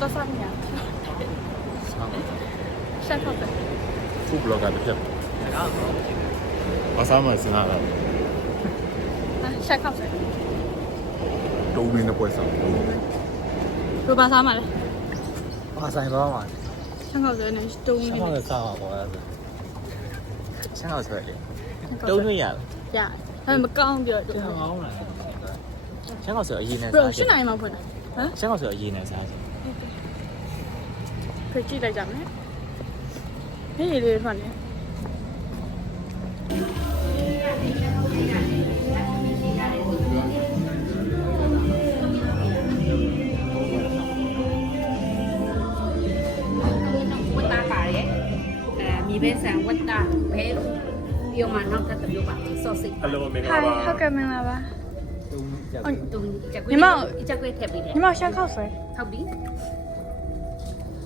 多少年？山靠北。富不了干的片。我啥么是哪个？啊，山靠北。周边的不会上。都把啥买了？哇塞，多少嘛？山靠北那是东香港面。的啥嘛？我也是。香港出来的。都那样。呀，他们刚表的。香港嘛。香港是二年。不是，是哪一毛分的？啊？香港是二年啥子？可以记得讲没？嘿，这放的。มีเบสแสงวัดตาเพลโยมันนอกจากตัวแบบโซซิ Hello，明白嗨，吗？好改名了吧？ ตุงจากจากเวทเทปเลย 你们山靠北？ เท่าบี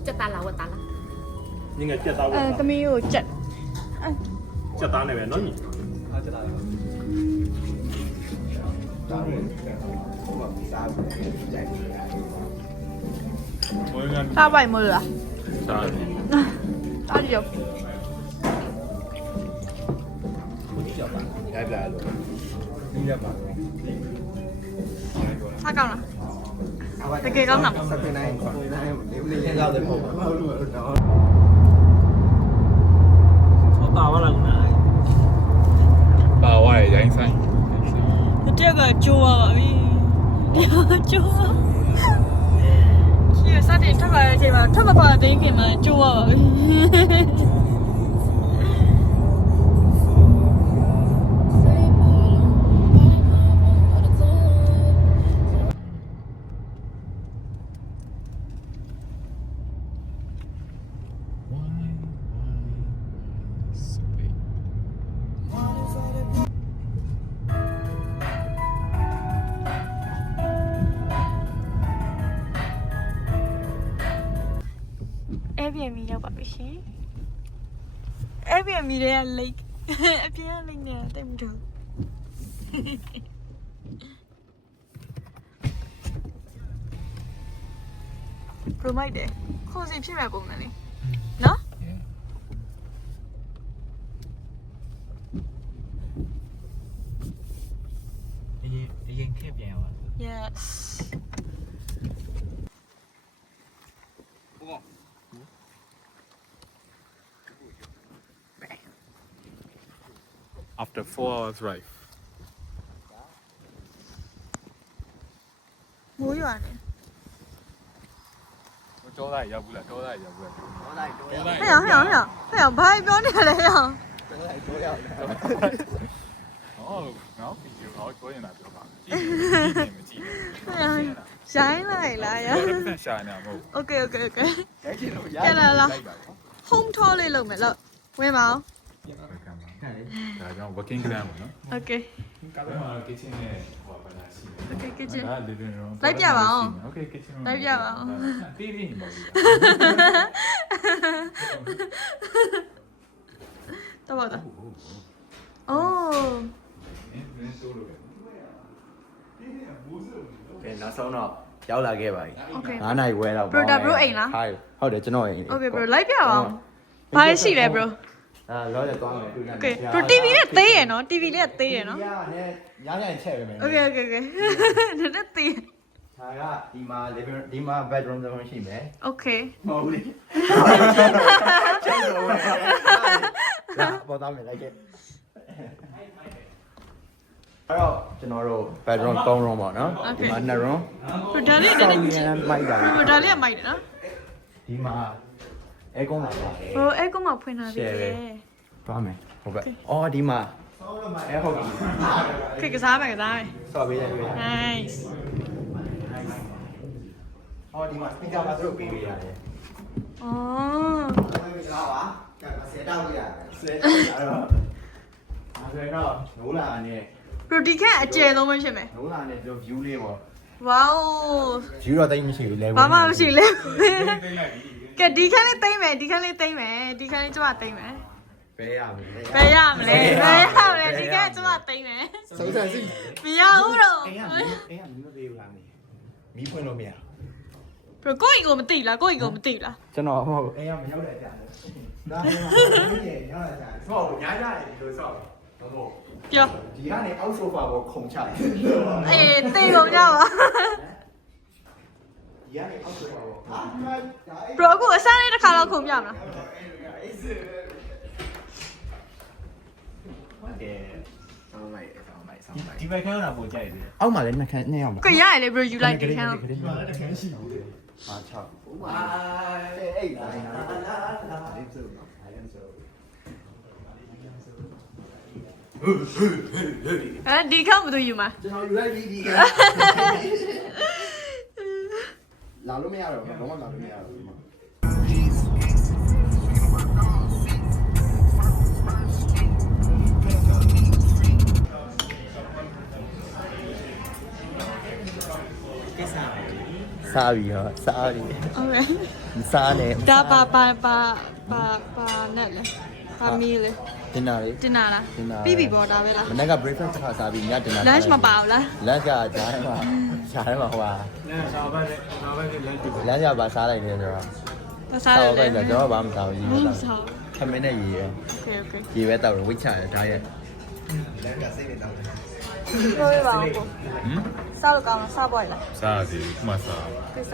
จะตาเราตาละ 应该接单这边有针。接单那边那你。我应该。大外没了。啥？大里有。来不来了？应该吧。啥干了？这给干了。我打完了呢。把外人生。这个揪啊，揪啊。是3点出来的嘛？他们把这个嘛揪啊。Airbnb ရောက်ပါပြီရှင်။ Airbnb တွေကလိတ်အပြင်းလိတ်နေတာတိတ်မထူပရိုမိုက်တယ်ခေါ်စီဖြစ်မဲ့ပုံစံလေးနော် ရင်ထည့်ပြန်ပါ Yes After 4 hours drive. မိုးရွာတယ် တောလိုက်ရောက်ဘူးလားတောလိုက်ရောက်ဘူးလား ဟဲ့ဟဲ့ဟဲ့ဘာပြောနေလဲဟဲ့ ဟောငါ့ကိုပြောပြောနေတာပြောပါကြည့်နေမကြည့် ရိုင်းလိုက်လားရ ဘူးတက်ရှာနေမှာမဟုတ် Okay ရလာလား home tour လေးလုပ်မယ်လို့ဝင်ပါအောင် ဒါကြောင့် working plan ပေါ့နော် Okay ကလည်းမှာ kitchen နဲ့ဟောပါလားရှိတယ် Okay kitchen ဒါ living room လိုက်ပြပါအောင် Okay kitchen room လိုက်ပြပါအောင် တီးပြီးနေပါဘူး တော့ပါတော့အိုး နင်းဆိုးလို့ပဲ ကဲနောက်ဆုံးတော့ရောက်လာခဲ့ပါပြီ Okay 9နိုင်ဝဲတော့ Bro ဒါ bro အိမ်လား ဟုတ်တယ်ကျွန်တော်အိမ် Okay bro လိုက်ပြပါအောင်ဘာရှိလဲ bro ဒါလောရသွားမယ် Okay bro TV နဲ့သေးရနော် TV လေးကသေးရနော် ဒီကလည်းညညချက်ပဲမယ် Okay နည်းနည်းသေး ဒါကဒီမှာ living ဒီမှာ bedroom တစ်ခုရှိမယ် Okay မဟုတ်လေချက်တော့လာပေါ်သားမယ်လိုက်ခဲ့အဲ့တော့ကျွန်တော်တို့ bedroom 3 room ပေါ့နော်ဒီမှာ2 room bro ဒါလေးနည်းနည်းကြည့် မိုက်တာ bro ဒါလေးကမိုက်တယ်နော် ဒီမှာအဲကုန်းလာပါ bro အဲ့ကောင်မှဖွင့်ထားသေးတယ် သွားမယ်ဟုတ်ကဲ့အော်ဒီမှာအဲဟုတ်ပြီ Okay ကစားမယ် ဆော့ပေးတယ် Nice အော်ဒီမှာ speaker မှာသူတို့ပေးပေးရတယ် อ๋อ လာပါကဲဆယ်တောက်လို့ရတယ်ဆယ်တောက်ရတော့ဆိုတော့နိုးလာနဲ့ bro ဒီခက်အကျယ်ဆုံးပဲဖြစ်မယ် နိုးလာနဲ့သူ view လေးပေါ့ wow view တော့တိတ်မရှိဘူးလဲ ဘာမှမရှိလဲ သိလိုက်ပြီ ကဲဒီခက်လေးသိမ့်မယ်ဒီခက်လေးကျမသိမ့်မယ် ဘယ်ရမလဲ ဘယ်ရမလဲဒီခက်ကျမသိမ့်မယ် စုံစမ်းစီ မရဘူးတော့ အိမ်ကမီးမပေးဘူးလားမီးဖွင့်လို့မရ ဟ ဘယ်ကိုယ့်ကိုမသိလားကိုယ့်ကိုမသိလား ကျွန်တော်ဟိုအိမ်ကမရောက်တဲ့အကြတယ်ဒါမှမဟုတ်ရင်ရောက်တဲ့အကြတယ်ဆော့ညာကြတယ်ဒီလိုဆော့ဟုတ် ပြော ဒီကနေအောက်ဆိုဖာကိုခုံချတယ် အေးတေကုန်ကြပါ ဒီကနေအောက်ဆိုဖာကိုဟာ ဘရောကိုအစားလေးတစ်ခါတော့ခုံပြမလား ဒီဘက်ခန်းလာပို့ကြိုက်တယ် အောက်မှာလည်းနှစ်ခန်းနှစ်ယောက်ပါ ကိုရရလေဘရောယူလိုက်ဒီခန်းတော့ ဒီမှာလည်းတစ်ခန်းရှိဘူးဟာ6ဝါအေးလာလာဒီဆိုတော့အဲ့ဒါဆို ဒီခန်းဘယ်သူယူမှာ ကျွန်တော်ယူလိုက်ဒီကလာလို့မရတော့ဘူးဘာမှလာလို့မရတော့ဘူးစားပြီဟောစားပြီ ဟုတ်ကဲ့ စားနေ ဒါပါနဲ့လေပါမီလေ တင်တာလေ တင်လာလားပြီးပြီပေါ့ဒါပဲလား မနေ့က breakfast တစ်ခါစားပြီးညတင်တာ lunch မပါဘူးလား lunch ကဂျားထဲမှာဟိုဟာ လမ်းစားပါနဲ့စားပါနဲ့လမ်းကြည့် lunch ကပါစားလိုက်တယ်ဆိုတော့ စားရ တော့ လေ ပဲကျွန်တော်ဘာမှမစားဘူးရေပဲ စား ခမင်းနဲ့ရေရ โอเค ရေပဲတောက်ဝိတ်ချတယ်ဒါရဲ့ ပြောရပါဦးကိုစားလို့ကောင်းလားစားပေါ်လား စားစီမှစား ကိစ္စ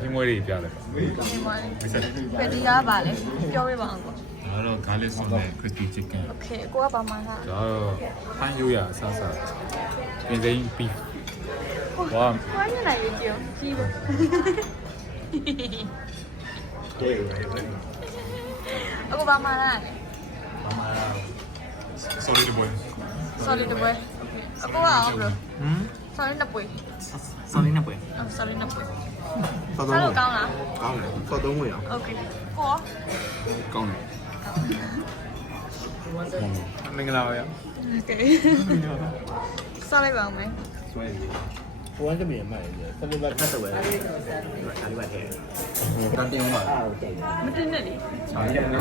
ဒီမွေးတွေပြတယ် ဒီမှာပဲဒီကားပါလေပြောပြပါအောင်ကို ဒါတော့ garlic sauce နဲ့ crispy chicken โอเคကိုကပါမှန်းစား ဒါတော့ဖမ်းရိုးရအစားစားပြင်စိမ်း beef ဝါ ဝိုင်းနေလိုက်ကြည့်ကြည့်ပါ အခုပါမှန်းလားလေ sorry the boy sorry တပွဲအခုကအောင်ဘရော sorry နှစ်ပွဲ sorry နှစ်ပွဲ sorry နှစ်ပွဲ ဆော စားလို့ကောင်းလား ကောင်းတယ်ဆောသုံးဝေးအောင် โอเคကို ကောင်းတယ်မင်္ဂလာပါဗျာ โอเคစားလိုက်ပါဦးမယ် ဆွဲပြီ ဘဝကမြင်မှန်တယ်ဆက်လက်ခတ်တော့ပဲအားလေးပါထဲတန်တင်ပါ မတင်နဲ့လေ စားရတယ်ဘယ်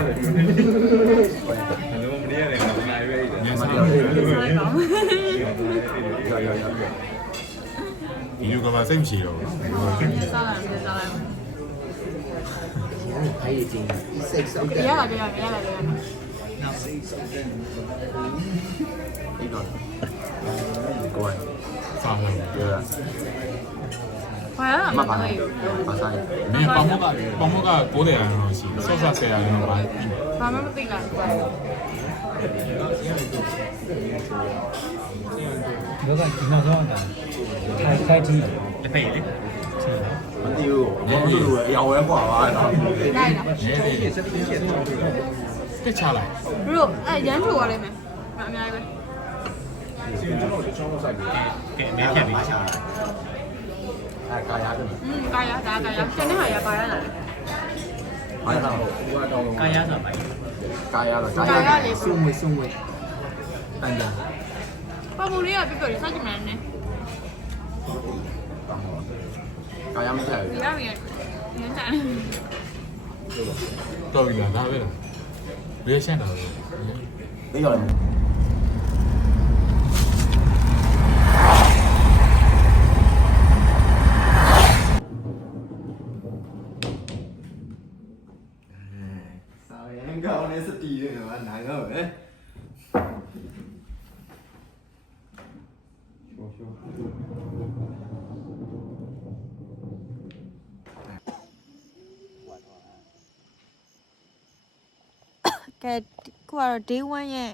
လိုမနေရတယ်ငါနိုင်ပဲညစားရ စားလိုက်ပါဦး ဒီလူကမှစိတ်မရှိတော့ဘူး စားလိုက်စားလိုက် အဲ့ဒီချင်းစိတ်ဆောက်တယ် ရလာကြရရလာကြ ဒီတော့ကိုယ် စားလို့ ပြောတာ ဘာရမှာမလဲ ပါဆိုင် ဒီပေါမောက90ရာခိုင်နှုန်းရှိဆော့ဆော့10ရာခိုင်နှုန်းပါ ဘာမှမသိလား လောကဒီနောက်ဆုံးခိုင်တီး တစ်ပိတ်လေ မသိဘူးဘာလို့လဲအရောင်ဝဲกว่าပါတော့ လိုက်လား တက်ချလိုက် ဘရိုရမ်းချိုရလိမ့်မယ်အများကြီးပဲ ကဲအများကြီးပြီ ကာယာတယ် ကာယာဒါကာယာရှင်းနေဟာရကာယာလား ဘာသာကာယာဆိုပါကာယာတော့ကာယာလေးစုံဝေးတန်ကြ ပပူလေးကပြပြလေးစကြမယ်နဲ့ ကာယာမဆိုင် ဒီရရရမ်းချာ တော်ပြီလားဒါပဲလားရေရှင်းတာပဲ ပြီးတော့စာရင်ကောင်းနေစတီးတယ်နော်နိုင်တော့ပဲကဲကိုကတော့ day 1ရဲ့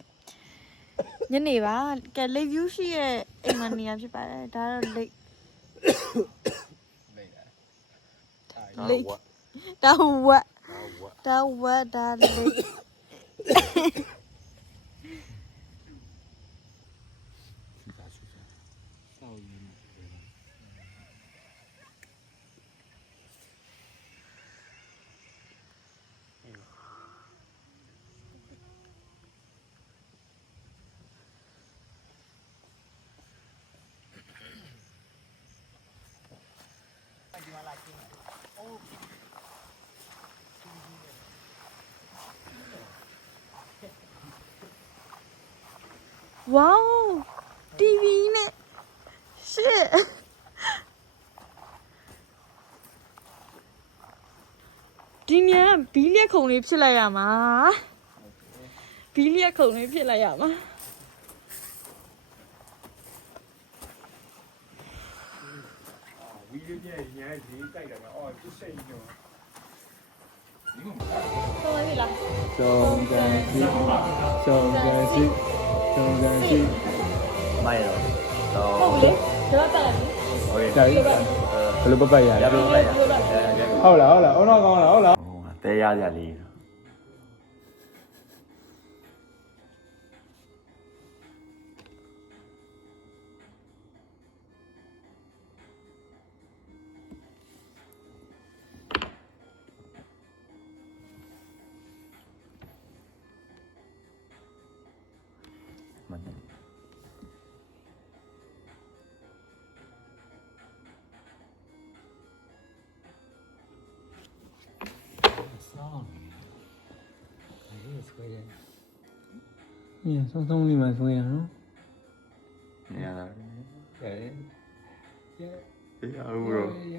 ညနေပါကဲ lake view ရှိရဲ့အိမ်မနေရဖြစ်ပါတယ်ဒါတော့ lake lake ဒါဝတ်ဒါ lake ဝေါ TV နဲ့ shit ဒီမြန်ဘီးလက်ခုံလေးဖြစ်လိုက်ရမှာဘီးလက်ခုံလေးဖြစ်လိုက်ရမှာ ဝီဒီယိုကြီးရမ်းရေးတိုက်တယ်မှာအော်ပြစိတ်ညော တော်ပြီလား ဆုံးကန်စီဆုံးကန်စီဆုံးကန်စီမိုင်းတော့ ဟုတ်လေဒါတော့တက်လိုက်ပြီ โอเคဒါဘယ်လိုပတ်ရရဘယ်လိုပတ်ရဟုတ်လားဟုတ်လားအော်တော့ကောင်းလားဟုတ်လားတဲရရလေး松松里面所以呢， နေရလား 哎，也ရဘူးရော 也，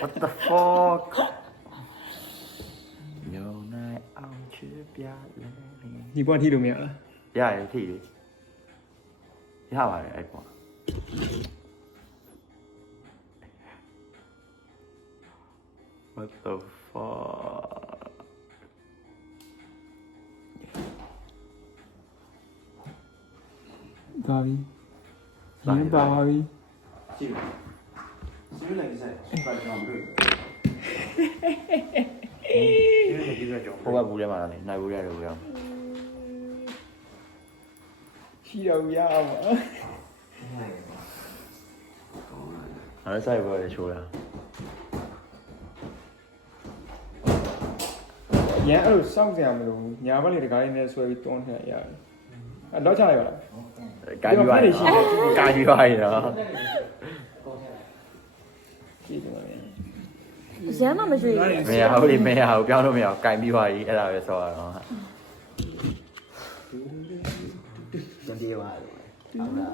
What the fuck 有奈အောင်ချပြလဲ 你不踢都没有了。 ရရထိလေရပါတယ်အဲ့ကွာ What the fuck 大 V，你大 V， ကြည့်စီးလိုက်ဆိုင်စပတ်ကြောင်လို့ဟိုဘဘူးထဲမှာလည်းနိုင်ဘူးရတယ်ဘူးရော 踢到呀嘛。 အဲ့ဆိုင်ဘောလေချိုးတာ ရန်အဲ့လိုစောင့်ကြရမလို့ညာဘက်လေတကားလေးနဲ့ဆွဲပြီးတွန်းထည့်ရတယ်အဲ့တော့ချလိုက်ပါလား ကာယူပါကာယူပါရတော့ ကြည့်တယ်လေ ရမ်းမမရွေဘူး မရဘူးလေမရဘူးပြောင်းလို့မရဘူးကင်ပြီးသွားပြီအဲ့ဒါပဲဆောရတော့ကျန်သေးပါလို့ဟုတ်လား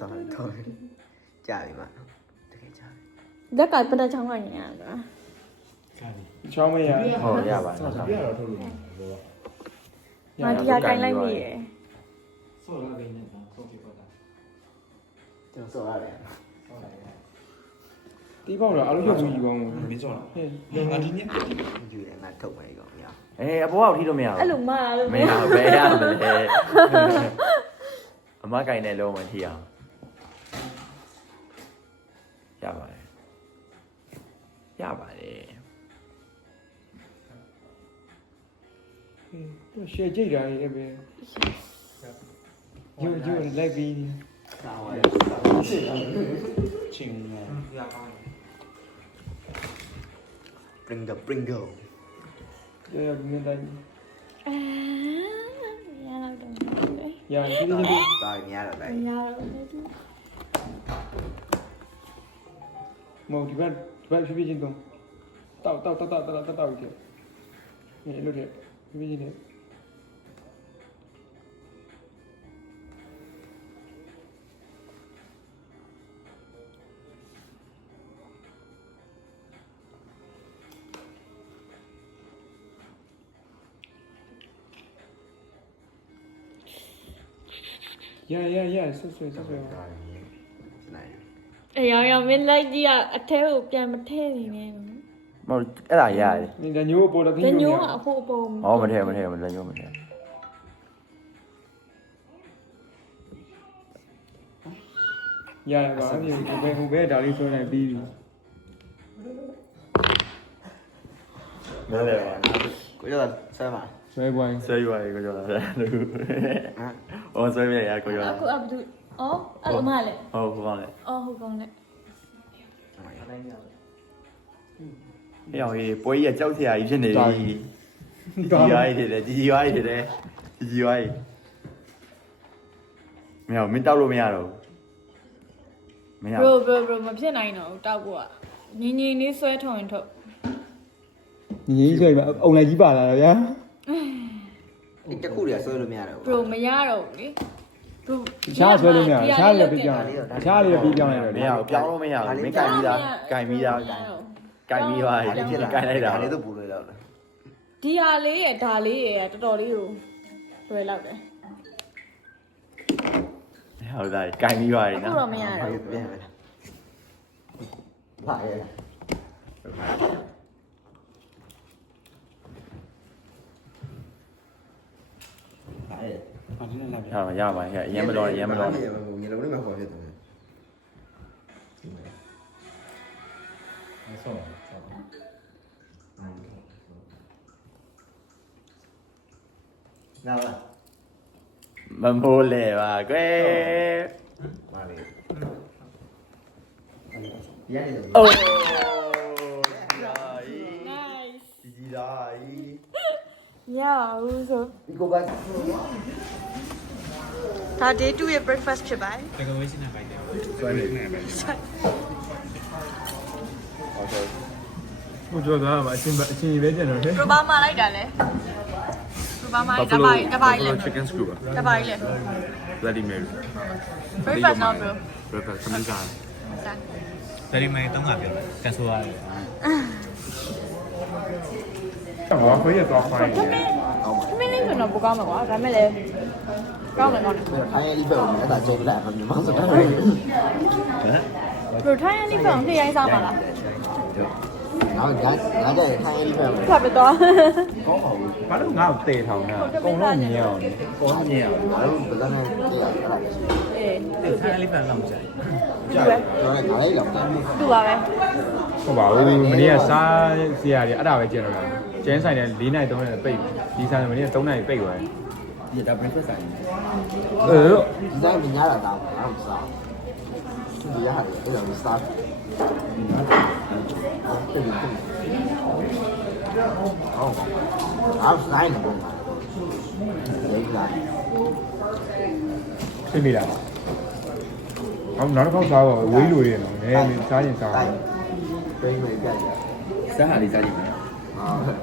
တော်ကြာပြီမှာတကယ်ကြာပြီ လက်ကပတက်ချောင်းကနေရတာ ချောင်းမရ ဟုတ်ရပါတယ် ပြတော့ထုတ်လို့ ငါဒီဟာကိုင်းလိုက်မိရယ် ကျွန်တော်ဆောရတယ် တီးပေါက်တော့အလုပ်ရုပ်ဘူးယူအောင် မင်းစောလား ဟဲ့ ငါဒီနေ့ ယူတယ်ငါထုတ်မယ်ကောမရအပေါ်အောက်ထိတော့မရဘူး အဲ့လိုမာလို့ မရဘူးဘယ်ရမလဲအမကင်နဲ့လုံးဝထိအောင်ရပါတယ်ရပါတယ် ရှယ်ကြိတ်တာလေပဲယူလိုက်ပြီး ချင်းငါ Pringle ရရမြင်တိုင်း အာရတော့တယ် ရဒီဒီဒီ တာရရတာ ရတော့တယ်သူ မော်ဒီဘက်ဖြည်းဖြည်းချင်းတော့တောက်ကြည့်နေလို့တဲ့ဖြည်းဖြည်းချင်းရဆွဆွ အေးရောင်မင်းလိုက်ကြီးကအထဲကိုပြန်မထဲနေနဲ့ မဟုတ်အဲ့ဒါရတယ် 你的牛播的 ။ညိုးကအဖို့အပေါ် ဟောမထဲမထဲမလက်ညိုးမထဲ ရရပါပြီဟိုဘဲဒါလေးဆွဲနေပြီးပြီ လဲလဲပါကိုရတာဆမ်းပါ ဆွဲပွိုင်း ဆွဲရွာရေကိုရတာလဲဟောဆွဲပြရကိုရတာ အခုအဘသူအော်အဲ့မလည်း ဟုတ်ကောင်းလေ အော်ဟုတ်ကောင်းလေ ဟဲ့အောင်ရေပွဲကြီးကကြောက်စရာကြီးဖြစ်နေပြီကြီးရွာကြီးတယ်ကြီးရွာကြီးတယ်ကြီးရွာကြီးမရမင်းတောက်လို့မရတော့မရ bro မဖြစ်နိုင်တော့ဘူးတောက်ဖို့ကငင်းလေးဆွဲထုံရင်ထုတ် ညီကြီးဆွဲပါအုံလိုက်ကြီးပါလာတော့ဗျာ တခုတည်းဆွဲလို့မရတော့ bro မရတော့ဘူးလေ ရှားဆွဲလို့မရရှားလေးပြီးပြောင်းရှားလေးပြီးပြောင်းလိုက်တော့ မရဘူးပြောင်းလို့မရဘူးမင်းကင်ပြီးသားကင်ပြီးသားကင်ပြီးသွားပြီဖြစ်လာကင်လိုက်တာလေးတော့ပူလို့တော့ ဒီဟာလေးရဒါလေးရတော်တော်လေးကိုလွယ်လောက်တယ် ဟုတ်သားကင်ပြီးသွားပြီ အခု နော် တော့မရတော့ဘူး ပြန်ပဲဘာရဲ့ဘာရဲ့ ဘာဒီနဲ့လာပြီ ရပါရဲ့အရင်မတော်ရမ်းမတော် ငယ်လုံးလေးမှာခေါ်ဖြစ်တယ် ဆုံး နားလား မမိုးလေပါကွယ် ပါလေရရတယ် အိုး nice ကြီးလာကြီး ရဘူးဆို ဒီကိုပါ ဒါ day 2ရဲ့ breakfast ဖြစ်ပါတယ် တကယ်ဝေးစနေပိုင်းတယ်ဆွဲနေနေပဲ ကိုကြောသားမှာအချင်းကြီးပဲကျန်တော့ဟဲ့ ပရိုဘာမာလိုက်တာလဲပရိုဘာမာတပိုင်းလဲ chicken scoop တပိုင်းလဲ Bloody Mary breakfast နော် bro breakfast သမီးက Bloody Mary တော့ငါပြောကန်ဆိုရတယ် တော့ခွေးရတော့ဖိုင်း ခမင်းလေးဆိုတော့ပိုကောင်းမှာကွာဒါမဲ့လည်းကောင်းတယ် ထိုင်းရဲ့ဒီဘက်ကိုအဲ့ဒါကြောက်လာမှမြန်မာစကားတွေ ဘယ်ထိုင်းရနေဖောင်ထိရိုင်းစားပါလား နောက်ငါကြတဲ့ထိုင်းရဲ့ဒီဘက်ကို ဖတ်ပြတော့ ဘာလို့ငါ့ကိုတေထောင်တာအကုန်လုံးမြင်အောင် ပေါ်မြင်အောင် ငါတို့ဘယ်လိုနဲ့ကြည့်ရတာလဲ အေး ထိုင်လေးပန်လောက်ကြာ သူပဲ ကျွန်တော်လည်းငါလေးလောက်တယ် သူပါပဲ ဟုတ်ပါဘူးမနေ့ကစားစီရတွေအဲ့ဒါပဲကျန်တော့တာကျန်းဆိုင်နဲ့4နိုင်3နိုင်ပိတ်ဒီဆိုင်ကမနေ့က3နိုင်ပိတ်သွားတယ် ဒီဒါ breakfast ဆိုင် အေး ဒီတိုင်းမြင်ရတာတော့ငါ့ကိုစားဒီရတယ်အဲ့ဒါကိုစားတယ်ဟုတ်အော်ဆိုင်နေပေါ့ဒီက သိပြီလားနောက်တစ်ခေါက်စားတော့ဝေးလိုရနော်နည်းနည်းစားရင်စား ပြင်းနေကြတယ် စားဟာလေးစားကြည့်မယ်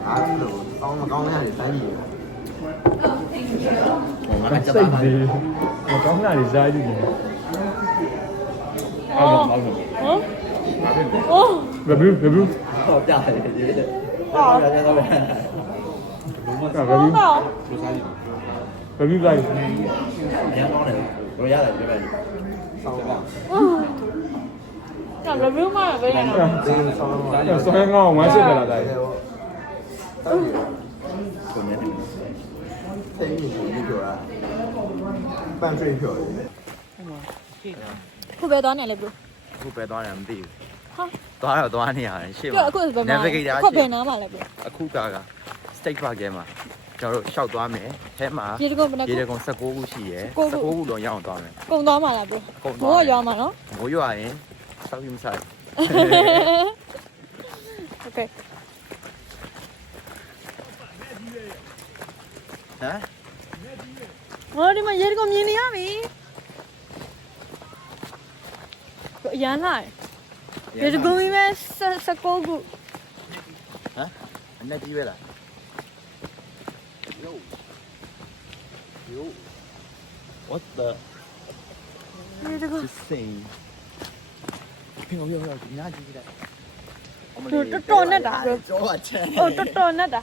အားလို့ကောင်းမကောင်းလဲဆိုင်ကြီး ဟောငါကချက် စိ ပါ တ်သေးမကောင်းတာတွေစားကြည့်နေ အော်အော် ဟမ်အိုး ဘယ်ဘူး ဟောပြတယ်ဒီလို အော် တော့တော့ ဘယ်ဘူး တော့ ဘယ်ဘူးလိုက် ညောင်းတယ်ဘယ်ရတယ်ပြပဲ ဆောင်းပါ ကဘယ်ဘူးမှပဲရတော့ ဆောင်းငေါ့ဝမ်းစစ်တယ်လားတိုင်း ကိုမြင်တယ် သိနေပြီပြောတာပန်းဆွေးပြောတယ် ခုပဲသွားနေလေဘယ် အခုပဲသွားတယ်မသိဘူး ဟာ သွားတော့သွားနေရတယ်ရှေ့ ပြောအခုဘယ်မှာ navigator ခုပဲနားမှာလဲဘယ် အခုက state park ထဲမှာကျွန်တော်တို့ရှောက်သွားမယ်အဲမှာ ရေတကုန်းဘယ်နှ ရေတ ခု ကုံ16ခုရှိရယ် ကိုခု 16ခုလုံးရအောင်သွားမယ် ကုံသွားမှာလားဘယ် ကုန်သွား ဘောရွာမှာနော် မိုးရွာရင်စောက်ယူမဆိုင် โอเค ဟမ် ဟောဒီမှာရေတကုန်းမြင်နေရပြီအရန်လာရေတကုန်းကြီးပဲ16ခု ဟမ်အနက်ကြီးပဲလား Yo what the ရေတကုန်း this thing ဖင်ကိုပြောတော့ဒီနားကြည့်လိုက် တော်တော်နဲ့တာ ကြောအချမ်း 哦，တော်တော်နဲ့တာ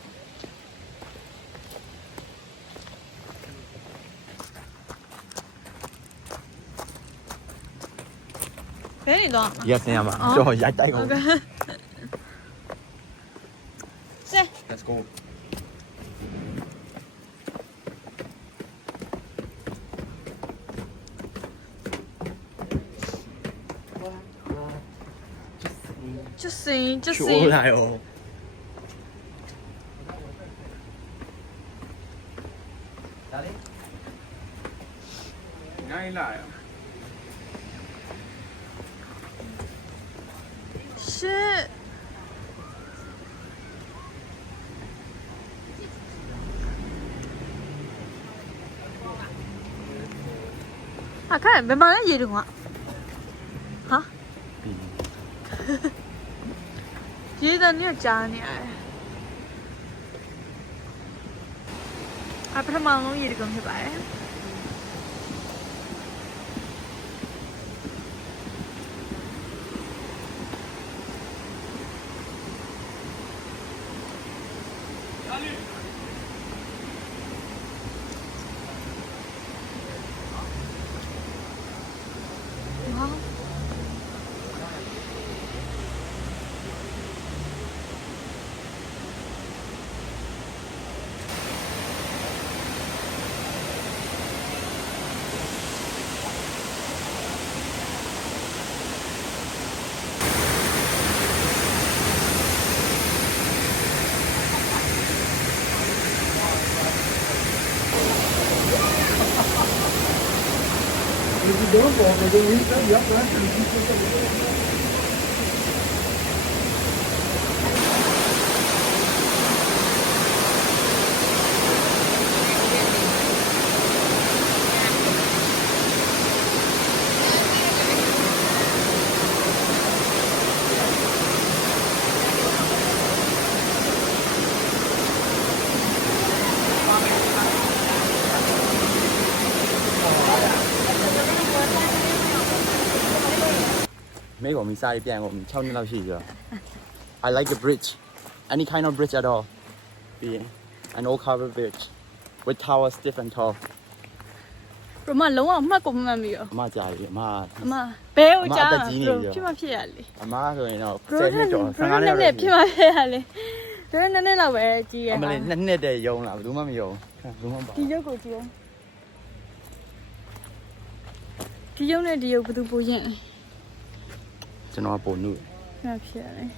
ဘယ်နေတော့ ရစင်ရမှာကြောရိုက်တိုက်ကုန် ဆဲ let's go 就行出来哦哪里哪里来啊是啊，看没帮人移动啊？哈？ရေးတယ်ညကြားနေရတယ်။အပထမဆုံးရေတကုံဖြစ်ပါတယ်没我们下一遍我们超到去着 I like the bridge any kind of bridge at all be an old covered bridge with towers stiff and tall ဘမလုံးဝမှတ်ကိုမမှတ်မိရော အမကြာကြီးအမ အမဘဲကိုကြားဖြစ်မှဖြစ်ရလေ အမဆိုရင်တော့ ဘရိုနဲ့15နှစ်ဖြစ်မှဖြစ်ရလေဒါနဲ့နည်းလောက်ပဲကြီးရ အမလေးနှစ်တည်းယုံလားဘယ်သူမှမယုံဘူးမှမပါ ဒီရုပ်ကိုကြည့်အောင်ဒီရုပ်နဲ့ဒီရုပ်ဘယ်သူပိုရင် ကျွန်တော်ပုံနု မှတ်ဖြစ်ရတယ်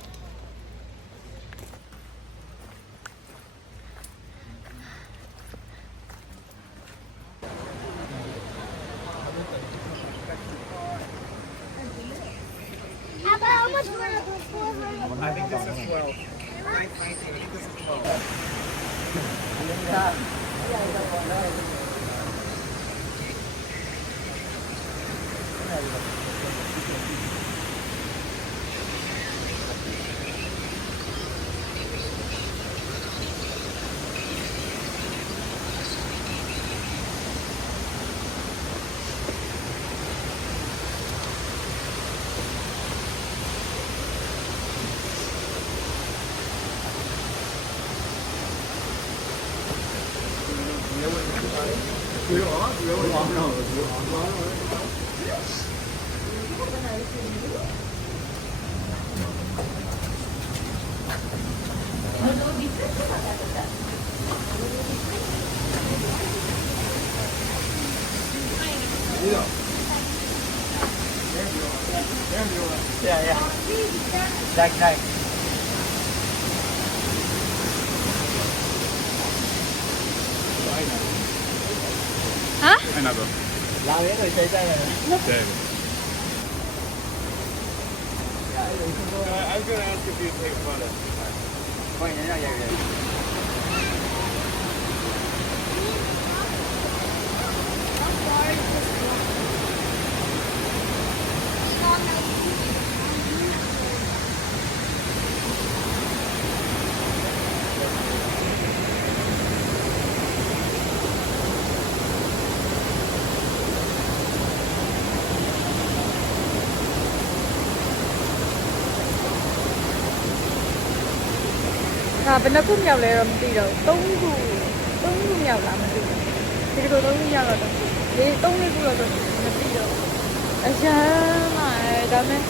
Jack အဲ့နာတော့ လာရဲဆိုချိန်ဆိုင်တယ် တဲ့ I'm gonna ask if you take a photo. ဘာရရရရ ဒါဘယ်နှခုမြောက်လဲတော့မသိတော့3ခုမြောက်လားမသိဘူးဒီလို3ခုမြောက်တော့ဒီ3ခုတော့မသိတော့အရှာမှာဒါမဲ့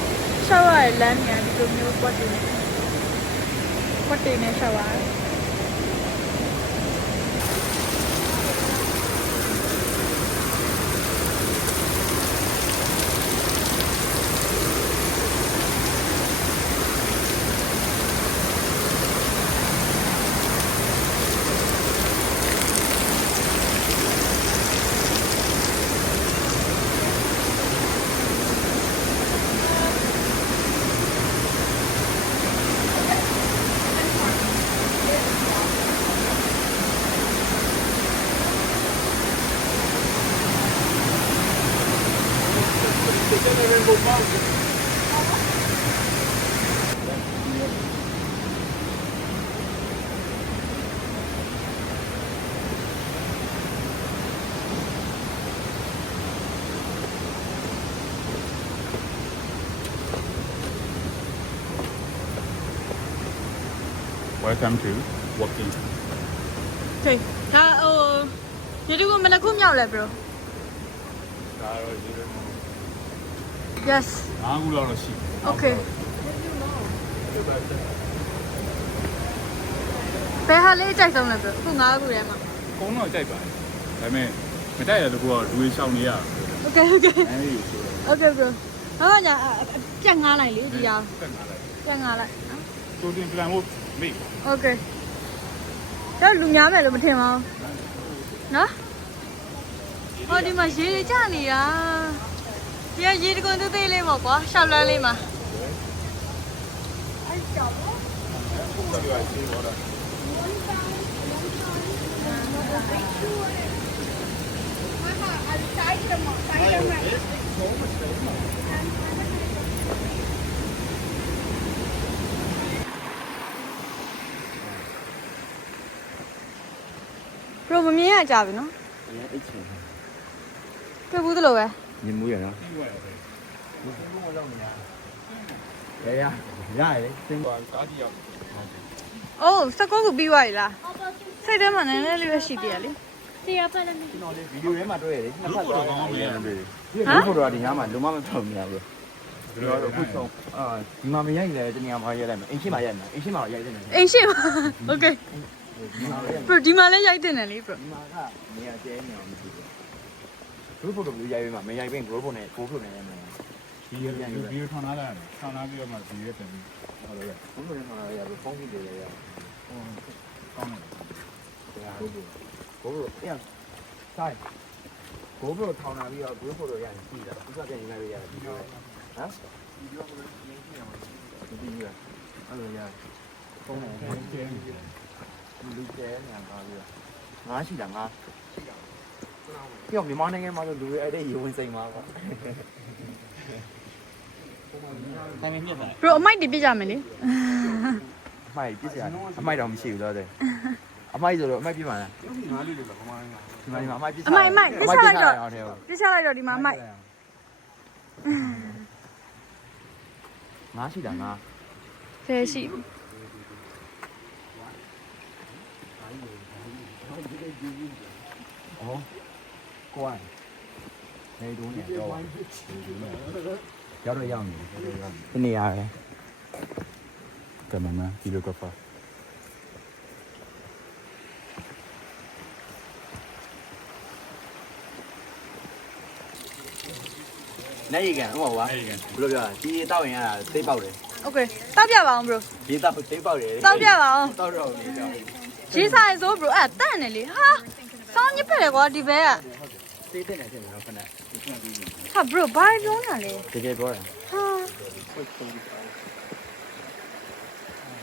ရှောက်ရလမ်းမြန်ဒီလိုမျိုးကွက်တင်နဲ့ရှောက်ရတယ် Welcome to walking. โอเคဒါရေတူကမနခုမြောက်လဲ bro ဒါတော့ဒီလို yes 9ခုလောက်တော့ရှိ okay ဘယ်ဟာလေးကြိုက်ဆုံးလဲ bro ခု9ခုထဲမှာ ကုန်းတော့ကြိုက်ပါတယ်ဒါပေမဲ့မကြိုက်ရတဲ့ကောလူရှောင်းနေရ okay okay အဲ့ဒီဆိုတော့ okay bro ဟာညာပြတ်ငားလိုက်လေဒီအောင် တက်လာလိုက် ပြတ်ငားလိုက်နော် တိုတင်plan ဖို့မေ့ okay တော့လူများမယ်လို့မထင်ပါဘူးနော်ဟောဒီမှာရေကျနေတာ ဒီကရေတကွန်သေးသေးလေးပေါ့ကွာရှောက်လန်းလေးမှာ 这里还挺多的。 ဘရိုမမြင်ရကြပြီနော် အိတ်ချင် တွေ့ဘူးသလိုပဲ ညမူးရနော်ရရရတယ်စင်းပါ 啥地方？ အိုးစကောကိုပြီးသွားပြီလားစိတ်ထဲမှာနည်းနည်းလေးပဲရှိသေးရလေ ကျွန်တော်လေးဗီဒီယိုထဲမှာတွေ့ရတယ်နှစ်ဖက်သွားကောင်းတယ်တွေ့တယ်ဒီဖိုတိုကဒီညမှာလုံးဝမဖောက်မြင်ဘူးကျွန်တော်တို့အခုဆုံးဒီမှာမရိုက်လဲတနေရာမှာရိုက်လိုက်မယ်အင်ရှင်းမှာရိုက်မယ်အင်ရှင်းမှာရိုက်နေတယ် အိမ်ရှိပါโอเค ဒီမှာရိုက် ဘရိုဒီမှာလည်းရိုက်တင်တယ်လေဘရို ဒီမှာကနေရာကျဲနေအောင်မရှိဘူးဘယ်ဖိုတိုရိုက်ပေးမှာမရိုက်ပေးဂရိုးပုံနဲ့ကိုဖိုနဲ့ရိုက်မယ် ဒီရဒီရထောင်းလာတယ်ထောင်းလာပြီးတော့မှဒီရတင်ပြီးဟောလို့ရ ဘယ်ဖိုနဲ့မှာရိုက်ဖုန်းကြည့်တယ်ရိုက် ဟောကောင်းတယ် တရားဟုတ်ဘူးကိုဖိုအေးဆိုင်ကိုဖိုထောင်းလာပြီးတော့ဂရိုးဖိုတိုရိုက်ရင်ကြည့်တာဥစ္စာပြန်ရိုက်ရရတယ်ဒီလိုဟမ်ဒီလိုကိုလည်းရင်းကြည့်ရမှာဒီလိုအဲ့လိုရဖုန်းနဲ့ ကျဲ လူကျဲနေပါပြီးတော့ငါးရှိတာငါးပြောမြန်မာနိုင်ငံမှာဆိုလူတွေအဲ့ဒီရေဝင်စိမ်မှာပေါ့တိုင်းမြင့်တာ ဘရိုအမိုက်တွေပြစ်ကြမယ်လေ အမိုက်ပြစ်စရာအမိုက်တော့မရှိဘူးတော့တဲ့အမိုက်ဆိုတော့အမိုက်ပြစ်ပါလား ငါလေးတွေဘာမှမ ဒီမှာအမိုက်ပြစ် အမိုက်ပြစ်ချလိုက်တော့ပြစ်ချလိုက်တော့ဒီမှာအမိုက် ငါးရှိတာငါး ဖယ်ရှိ 哦，关，那东西叫，叫这样子，是那样的。干嘛呢？第六个发。 那一个我哇，不是不是，第一导演啊，得包的， โอเคတောက်ပြပါအောင်ဘရို 第一得包的。 တောက်ပြပါအောင် 到时候你讲， ရေးစားရဆိုဘရိုအဲ့တန့်နေလေဟာစောင်းညစ်ဖက်တယ်ကွာဒီဘက်က 谁在那现在可能？ ဟာဘရိုဘာပြောနေတာလဲ 直接多少？ ဟာ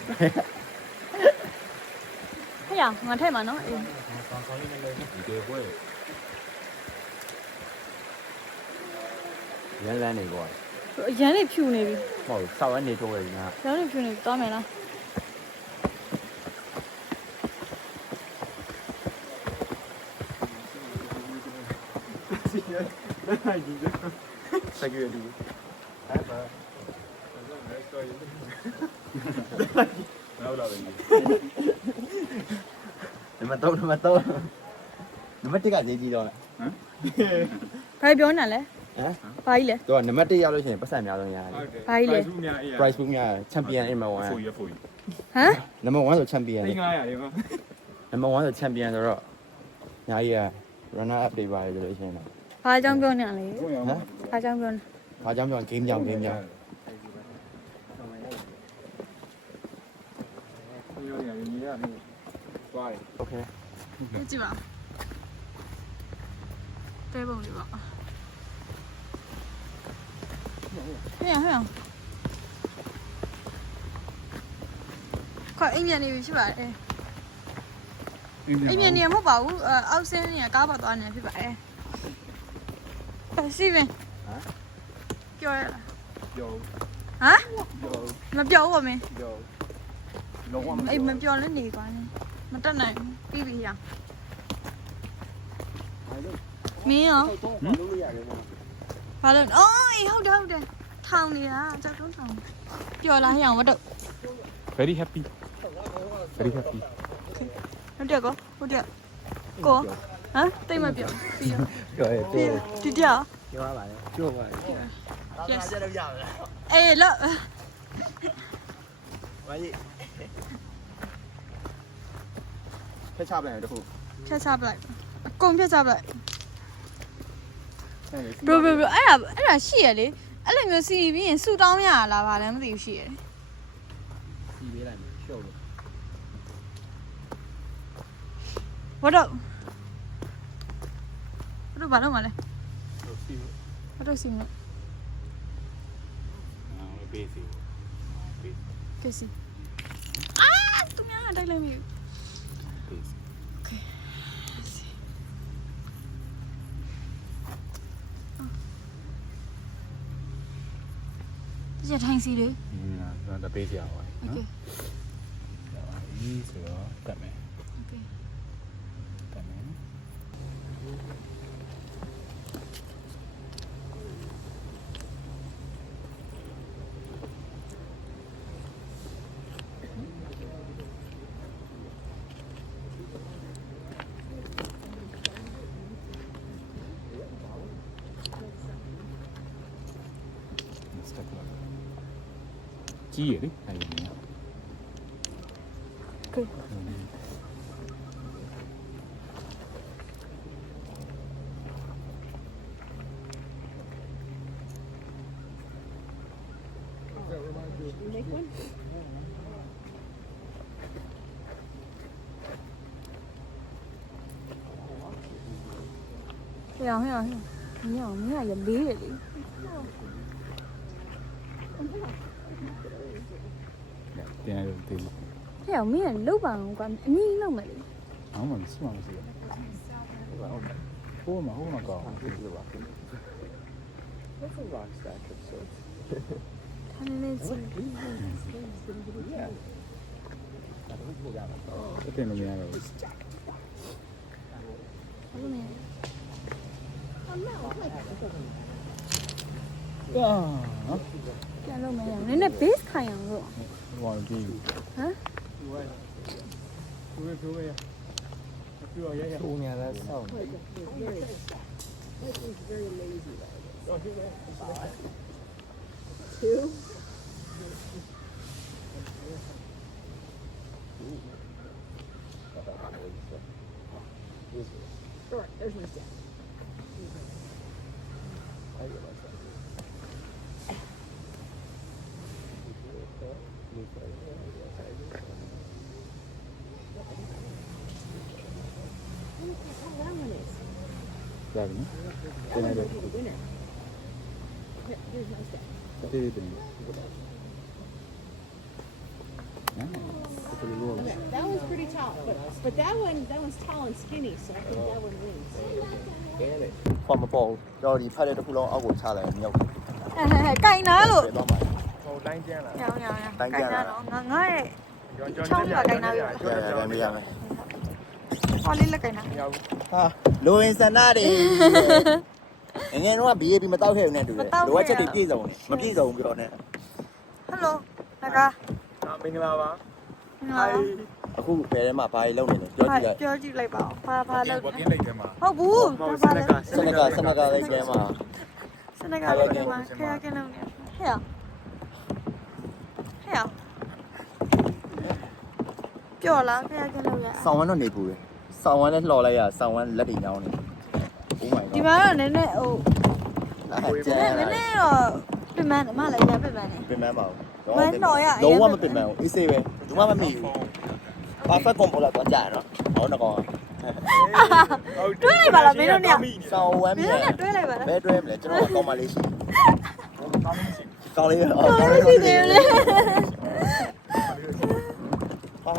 ဟဲ့ရငါထဲမှာနော်အေး 原来那个， အရန်လေးဖြူနေပြီ 哦，稍微那多而已啊。 ရန်လေးဖြူနေပြီသွားမယ်လား 3个月底。没有了，你们都，你们都，你们这个谁知道了？ ဘာပြောနေတာလဲ ဟမ် ဘာကြီးလဲ တော့နံပါတ်1ရောက်လို့ရှိရင်ပတ်စံများဆုံးရတယ် ဘာကြီးလဲ price book များ champion number 1 ဖူရဖူရ ဟမ် number 1ဆို champion လေ 900လေးပါ number 1ဆို champion ဆိုတော့ညာကြီးက runner up တွေပါတယ်ဆိုလို့ရှိရင်တော့ ဘာအကြောင်းပြောနေတာလဲ ဘုံရော ဟမ် ဘာအကြောင်းပြောနေ ဘာကြောင့်ပြော game ကြောင့် game ကြောင့် ရောရညီရနေသွားတယ် okay ကြည့်ပါတဲပုံလေးပါဟဲ့ခွာအိမ်မြန်နေပြီဖြစ်ပါတယ်အိမ်မြန်နေမဟုတ်ပါဘူးအောက်ဆင်းနေကားပေါ်သွားနေဖြစ်ပါတယ်စီဗင်ပြောရလား ပြော ဟမ်မပြောဘူးဗမင်း ပြော လုံးဝမ အေးမပြောလည်းနေကွာနေမတက်နိုင်ဘူးပြီးပြီရမင်းရော တော့ဘာလို့ရတယ်မ ဘာလို့အော်အေးဟုတ်တယ်ထောင်နေတာကြောက်တုံးထောင်ပြောလားဟဲ့အောင်ဝတ်တော့ very happy very happy ဟုတ်တယ်ကောဟုတ်တယ်ကိုဟမ်တိတ်မပြောပြီးရော ပြောရဲ ပြီးဒီတရား ပြောပါလေပြောပါလေ yes ကြတော့ရပါလား အေးလို့ ဘာကြီးဖက်ချပလိုက်တခု ဖြတ်ချပလိုက်အကုန်ဖြတ်ချပလိုက်ဘရိုအဲ့ဒါရှိရလေအဲ့လိုမျိုးစီပြီးရင်ဆူတောင်းရလားဗာလည်းမသိဘူးရှိရတယ် စီပေးလိုက်မယ်ရှုပ်လို့ ဝတ်တော့ဘာလို့မလဲဝတ်တော့စီမလို့ ပေးစီပေး ကဲစီအာသူများကတိုက်လိုက်ပြီ ပေးစီ ရထိုင်စီလေ ကျွန်တော်ပေးစီအောင်ပါ โอเค ဒီဆိုတော့တက်မယ် โอเค တက်မယ် ကြီးရလေအဲ့ဒီနေ โอเคဟဲ့အောင်မင်းကရလေးတယ်လေ တင်ရသေးတယ် ဟဲ့အောင်မင်းကလုတ်ပါအောင်ကွာအမြင်လောက်မယ်လေ အောင်းမစမမရှိဘူးဟိုမှာကောင်းတယ်လို့ပါ That's a rock stack of sorts. ထားနေနေစီ တင်လို့မရတော့ဘူး ဟုတ်နေ အာ ပြန်လို့မရဘူးနည်းနည်း base ခိုင်အောင်လို့ ဟိုဒီ ဟမ် ပြောရပြောရ Two near that sound. Dạ đúng. Cái này được. Đây đây. That one's pretty tall, but that one's tall and skinny, so I think that one wins. From a ball တော့ဒီဖက်တဲ့တစ်ခုလုံးအောက်ကိုချလိုက်မြောက် ဟဲ့ကင်နာလို့ တယ်တော့မှာ ဟိုတိုင်းကျန်းလာ ရောင်ရောင်ကင်နာတော့ငါရဲ့ ကျော် ချောင်းကကင်နာပြီ ရမယ်ရမယ် ဟောလေးလက်ကင်နာ ဟာလိုအင်စန္ဒတွေငယ်တော့ BAB မတောက်ခဲ့ဘူးနဲ့တူတယ်လိုအပ်ချက်တွေပြည့်စုံတယ်မပြည့်စုံဘူးပြောနေ ဟယ်လိုငါက မင်္ဂလာပါ ငါ အခုဘယ်ထဲမှာဘာတွေလုပ်နေလဲပြောကြည့်လိုက် ပြောကြည့်လိုက်ပါဦးဘာလုပ် ဝကင်းလိုက်တယ်မှာ ဟုတ်ဘူး မောင်စ ဘာ န လဲ က စနကလေးကျဲမှာ စနကလေးကမှာခရကလုံးနေဟဲ့ပြောလားခရကလုံးရ ဆောင်းဝမ်းတော့နေပူတယ်ဆောင်းဝမ်းနဲ့လှော်လိုက်ရဆောင်းဝမ်းလက်တွေညောင်းနေ Oh my god ဒီမှာတော့နည်းနည်းဟို ကျဲ နည်းနည်းတော့ပြင်မန်းမလည်းရပြင်မန်းနေ ပြင်မပါဘူး လုံးဝမ မပြင်မဘူးအေးစေးပဲဘူးမှမမိဘူးဘာဖက်ကွန်ပေါ်လာတော့ကြာနော်ဟောတော့ကော တွဲလိုက်ပါလားမင်းတို့เนี่ย ဆောင်းဝမ်း မင်းတို့เนี่ยတွဲလိုက်ပါလား ဘယ်တွဲမလဲကျွန်တော်ကောင်းမလေးရှိကောင်းလေး တော်လေးရှိသေးတယ်လေ ဟာ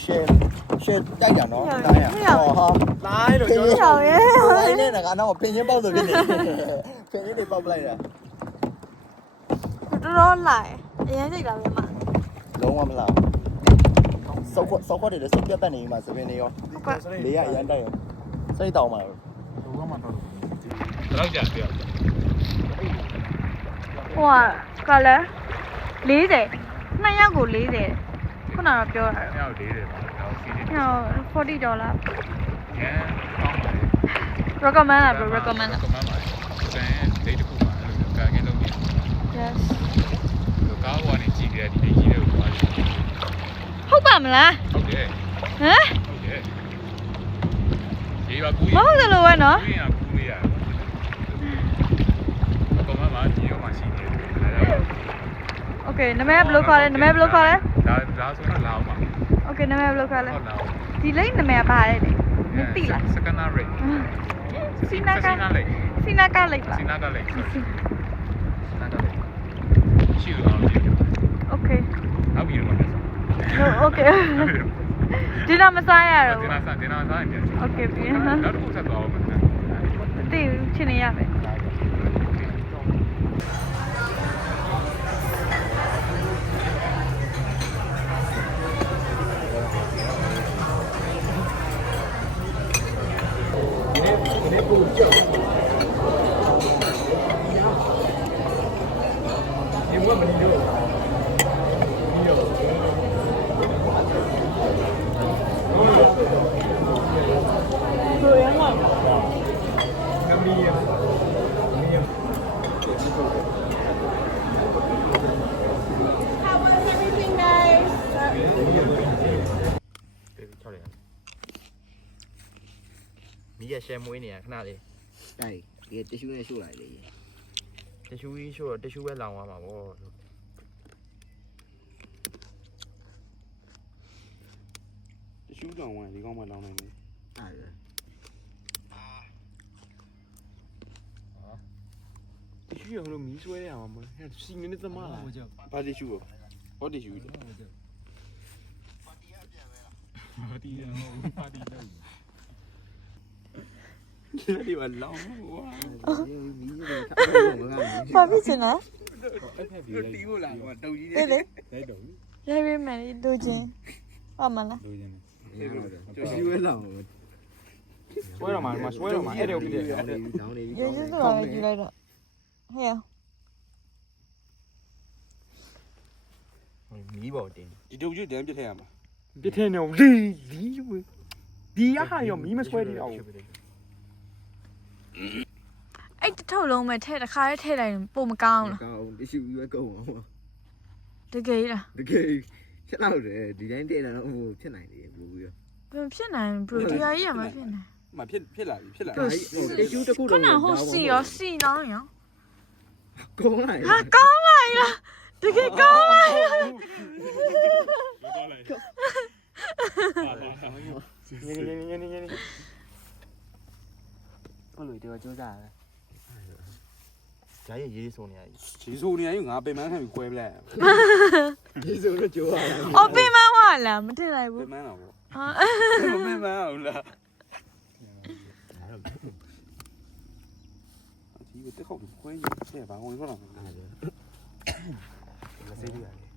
ရှယ်တိုက်ကြနော်တားရဟာ လိုက်လို့ကျော် ချောင်းရဲ့ တိုင်းနဲ့ကတော့ပင်ချင်းပေါက်ဆိုဖြစ်နေပင်ချင်းတွေပေါက်ပလိုက်တာ တော်တော်လိုက်အရင်စိတ်တာပဲမှာ လုံးဝမလားစောက်ခွက်တွေလည်းစုပ်ပြတ်တက်နေမှာစပင်းတွေရောလေးရရမ်းတိုက်ရောစိတ်တောင်းပါတော့ ဘယ်မှာတော့တော့ကြာပြော ဟိုကလည်း40 2ယောက်ကို40ခုနကတော့ပြောတာ မြောက်သေးတယ်ပါတော့စီးတယ် ဟို$40 ရန်ကောင်းပါလေ recommend လား bro recommend လား recommend ပါတယ်။ဒိတ်တစ်ခုမှာအဲ့လိုကာကင်းလုပ်ပြီး yes ကားဝါနေကြည့်ကြတယ်ဒီကြီးတွေကိုသွားတယ် ဟုတ်ပါမလား ဟုတ်တယ် ဟမ် ဟုတ်တယ်ဒီပါကူ မဟုတ်သလိုပဲနော် ကူရင်ကူလေးရတယ်ဘာမှမဒီရောမရှိနေတယ် okay နာမည်ဘယ်လိုခေါ်လဲနာမည်ဘယ်လိုခေါ်လဲ ဒါဆိုတော့လာအောင်ပါ okay နာမည်ဘယ်လိုခေါ်လဲ ဟုတ်လား ဒီလိမ့်နာမည်ကဘာလဲလဲမသိလား စကနာရိတ် စီနာကလိတ်လား စီနာကလိတ် ရှိလို့တော့ကြည့် Okay နောက်ပြီးတော့မဆက် No okay ဒီတော့မစားရတော့ ဒီနာစားရင်ပြန် Okay ပြီ နောက်တစ်ခုဆက်သွားအောင်မယ် မသိဘူးချင်းနေရပဲ မီးရရှယ်မွေးနေရခဏလေး တိုက်ဒီတ िश ူးနဲ့ရှို့လိုက်လေ တ िश ူးကြီးရှို့တော့တ िश ူးပဲလောင်သွားမှာဗော တရှူးတောင်ဝင်ဒီကောင်းမှလောင်းနိုင်တယ် အဲ့ဒါ တရှူးရဟိုလိုမီးဆွဲရမှာမဟုတ်ဟဲ့စီနေနေသမားလားဘာတရှူးဟောတရှူး ပါတီရပါတီလို့ ဒီမှာလောင်းဝါ မီးတွေထားတော့မက ဘာဖြစ်စင်လဲ တီးဖို့လာတော့တုံကြီး အေးလေ လိုက်တော့ ရရမယ်လူချင်းဟာမလား လိုချင် တ िश ူးရဲ့လောင် ဆွဲတော့မှာဆွဲတော့မှာအဲ့ဒါကိုပြည့်တယ် တောင်းနေပြီတောင်းနေပြီ ရရဆိုတာပဲယူလိုက်တော့ဟဲ့ မီးပေါ်တင် ဒီတုပ်ကြီးတန်းပြစ်ထည့်ရမှာပြစ်ထည့်နေအောင်လီဝေးဒီရဟာရောမီးမဆွဲသေးအောင် အဲ့တစ်ထုပ်လုံးပဲထဲတစ်ခါလေးထဲလိုက်ရင်ပုံမကောင်းလား ကောင်းတ िश ူးပဲကုန်အောင် တကယ်လား တကယ်ချက်တော့တယ်ဒီတိုင်းတည့်တာတော့ဟိုဖြစ်နိုင်တယ်ဘူးပြီးတော့ ဘယ်ဖြစ်နိုင်ဘရိုဒီယာကြီးရမှာဖြစ်နိုင် မဖြစ်လာပြီဖြစ်လာ တ िश ူးတစ်ခု ခုနဟိုစီရောစီနောင်းရော ကုန်လိုက် ဟာကောင်းလိုက်လားတကယ်ကောင်းလိုက်လား ညနေ ဟုတ်လို့တော့ကြိုးစားရတယ်ဂျာရဲ့ရေးဆိုနေရကြီး ဒီဆိုနေရင်ငါပင်မခံပြီးခွဲပလိုက် ဒီဆိုတော့ကြိုးရတာ အော်ပင်မဝလားမထင်လိုက်ဘူး ပင်မတော့ဗော ဟာ ပင်မအောင်လားဒီတက်ခေါက်ခွဲရဘာဝင်ခေါ်လာ မစိတ်ရရတယ်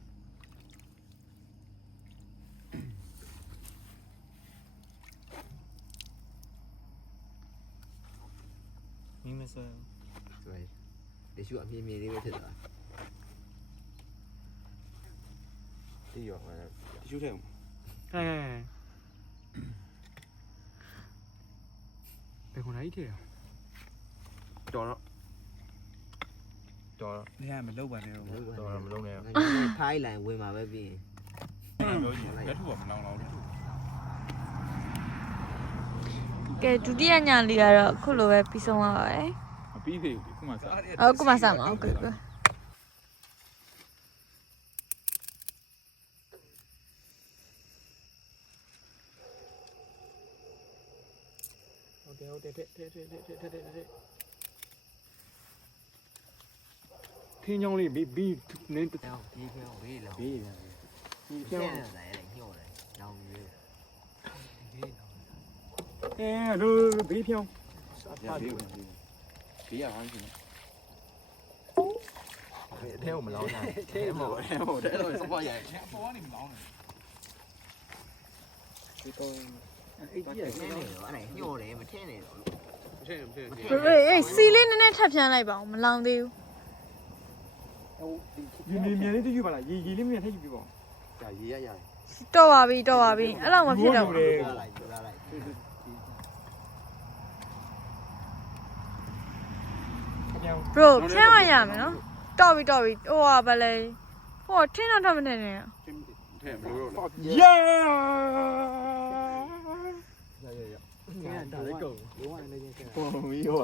မင်းမဆဲ တ िश ူးအမြင်မြင်လေးပဲဖြစ်သွား တီးရောမှာ တ िश ူးထဲအောင် ဟဲ့ဘယ်ခုနိုင်ထဲတော်တော့နေရမလောက်ပါနဲ့တော့ တော်မလုံးနဲ့ ထိုင်းလိုင်းဝင်มาပဲပြီးရင် ပြောချင်လက်ထူကမလောင်တော့လက်ထူ ကဲဒုတိယညလေးကတော့အခုလိုပဲပြီးဆုံးသွားပါပဲ မပြီးသေးဘူးခုမှစား အခုမှစမှာဟုတ်ကဲ့ ဟုတ်တယ်တဲ့ခင်းချောင်းလေးဘီနင်းတောင် ဒီပြောင်းဝေးလောင် ဘေး ဒီပြောင်းလာတယ်ညှို့တယ်လောင်ရွေး တို့ဘေးဖြောင်း ဒီရဟန်းရှင် အထဲကိုမလောင်းနိုင် ထဲမှာဟုတ်တယ်တော့စပွားရိုက် ပေါ်ကနေမလောင်းဘူး ဒီတော့ အဲ့ဒီကနင်းနေတော့အဲ့ညှို့တယ်မထင်းနေတော့ မထင် အေးစီလေးနည်းနည်းထပ်ဖြန်းလိုက်ပါဦးမလောင်သေးဘူး ဒီမြန်လေးတယူပါလားရေလေးမြန်ထည့်ယူပြပါ ဂျာရေးရရတယ် တော့ပါပြီအဲ့လောက်မဖြစ်တော့ဘူး လာလိုက်လာလိုက် bro ဖြန်းရရမယ်နော်တော်ပြီဟိုဟာဗလဲဟိုထင်းတော့ထပ်မနေနဲ့ ထဲမလို့တော့ ရဒါလေးကုန်ဘောကနေချင်းဆက်ပုံမီးဟို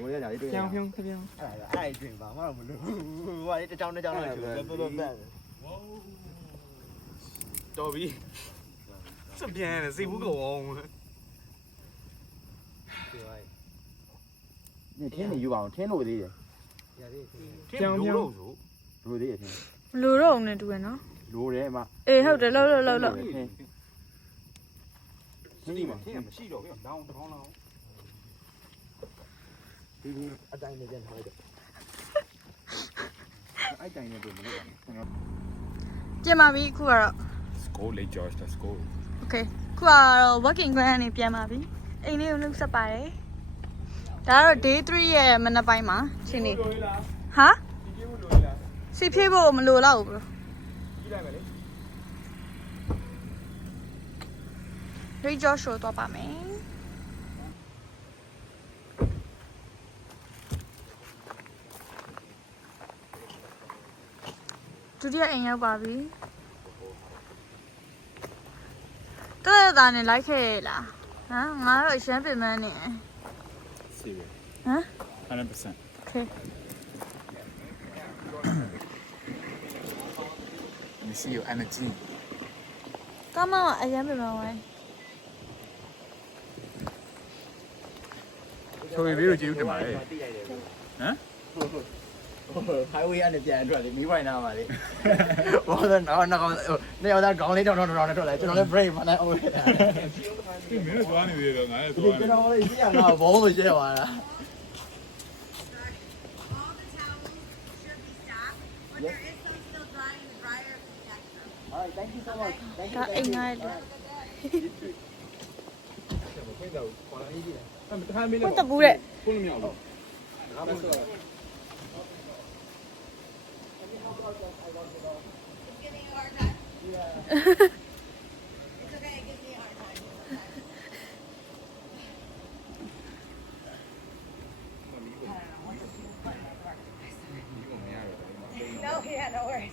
ကိုရကြလေးတွေ့ ဖြောင်း အဲ့တွင်ဘာမှမလို့ဟိုကလေးတစ်ချောင်းတစ်ချောင်းလိုက်ဆိုတော့ပတ် တော်ပြီစပြန်တယ်စိတ်ဘူးကောင်အောင် 你天你有吧？天路的， ဖြောင်းဖြောင်း လိုသေးရဲ့ထင် မလိုတော့အောင်နဲ့တူရနော် လိုတယ်အမ အေးဟုတ်တယ်လှုပ် ဒီမှာထင်မရှိတော့ဘူးတောင်းတောင်းလောက်ဒီအတိုင်းနဲ့ပြန်ထားလိုက်တော့အဲ့တိုင်းနဲ့ပြန်မလုပ်ပါနဲ့ ပြင်ပါပြီအခုကတော့ Skål lidt, Josh. Der skål. okay ခုကတော့ working plan ကနေပြန်ပါပြီအိမ်လေးကိုနှုတ်ဆက်ပါတယ်ဒါကတော့ day 3ရဲ့မနက်ပိုင်းမှာချင်းနေဟာစီဖြည့်ဖို့မလိုတော့ဘူး bro ကြီးလိုက်မယ်လေ Ray Josh show တော့ပါမယ်ဒုတိယအိမ်ရောက်ပါပြီတော်တော်နဲ့လိုက်ခဲ့လားဟမ်ငါတော့အရှမ်းပင်မနေ Seriøst. ဟမ် 100%. okay Vi siger jo energi. ကမအရမ်းပင်မဝိုင်း Så vi ved jo, at det er mig. ဟ Hả? ိုင်ဝေးကနေပြန်ထွက်လေမီးပိုင်နာပါလေဘောတော့နောက်နေရာသားခေါင်းလေးတောင်းနဲ့ထွက်လာကျွန်တော်လည်း break မနိုင်အောင်လေ Det er mindre svarende, det er nej, ဒီကျွန်တော်လေးကြည့်ရမှာဘောလို့ရှဲသွားတာ Alright, thank you so much. Thank you. ဒါအိမ်ငါလေ မ ဟုတ်တဘူးတဲ့ ကိုလိုမြောက်ဘူး No, yeah, no worries.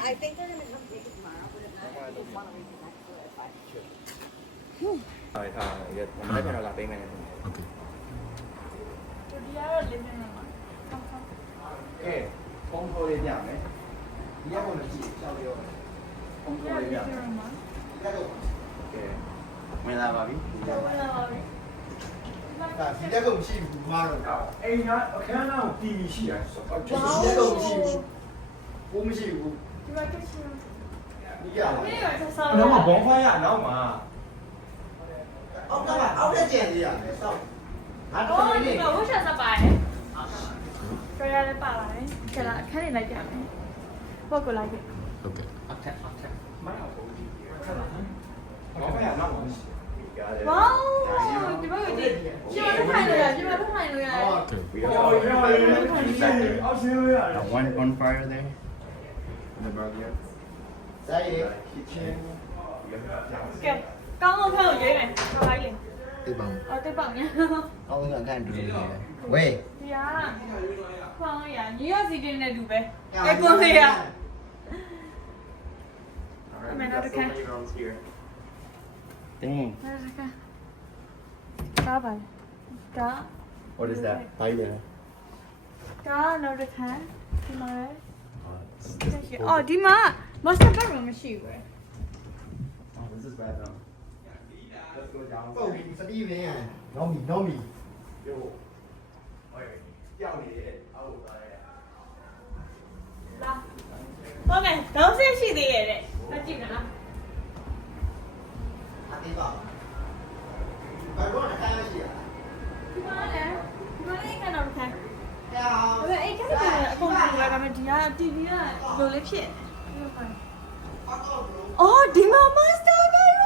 I think they're gonna come take it tomorrow, but if not, they want to read it next to it. Rồi, giờ mình lấy cái nào là bên này. Okay. ဒုတိယတော့လေးနေမှာ Ê, không thôi lên nhảm đấy. Đi ăn một chỉ sao đi rồi. Không thôi lên nhảm. Ok. Mày làm vào đi.ဒီတက်ကုန်ရှိဘူးမာတော့ အိမ်ကအခန်းသားကိုတီဗီရှိတာဆိုတော့ ဒီတက်ကုန်ရှိဘူးဘူးမရှိဘူး ဒီမှာကရှိ ဒီရလား နေရဆက်ဆောင်း နောက်မှာဘောဖိုင်ရနောက်မှာ အောက်ထက်ကျန်သေးရတယ်စောက်ငါ တော့ တော့ ဒီ နေ မှာဝှက်ချက်စပါတယ်ကြရလည်းပါပါတယ်ကျလာအခန်းနေလိုက်ကြမယ်ပုတ်ကိုလိုက်ခဲ့ Okay. ဘောမရနောက်ပါ ဝေါဒီဘက်ကိုကြည့်ကျမတို့ထိုင်လို့ရကျမတို့ထိုင်လို့ရ Okay. အော်ရရတယ်အောက်ဆင်းလို့ရတယ် one bonfire there the burger ဆိုင် kitchen ကဲကောင်းအောင်ဖက်ကိုရွေးမယ်ထားလိုက်လေ ဒီပါ အော်တိတ်ပေါက်ညာ အောင်းကန်တူနေဝေး ဒီဟာခေါင်းရညရစီတင်နေတူပဲအဲကွန်လေးရအမေတော့တခါ Dang. ဒါပါဒါ What is that? Fire. ဒါနောက်တစ်ခါဒီမှာရယ်အော်ဒီမှာ master bedroom မရှိဘူးရယ် Oh, this is bad now. Let's go down. Oh, Steve, man. No me. Yo. Okay. ကြောက်နေတယ်အောက်သွားရ လာဟုတ်မယ်ဒေါင်းဆင်းရှိသေးရဲ့တဲ့မကြည့်မလား အသေးပါဘာလို့အခါရှိရ ဒီမှာလည်းကတော့တစ်ခါ လဲ ဒါပေမဲ့အဲ့ကတည်းကအကုန်လုံးလာမယ်ဒီက TV ကလိုလေးဖြစ်အော်ဒီမှာ master bedroom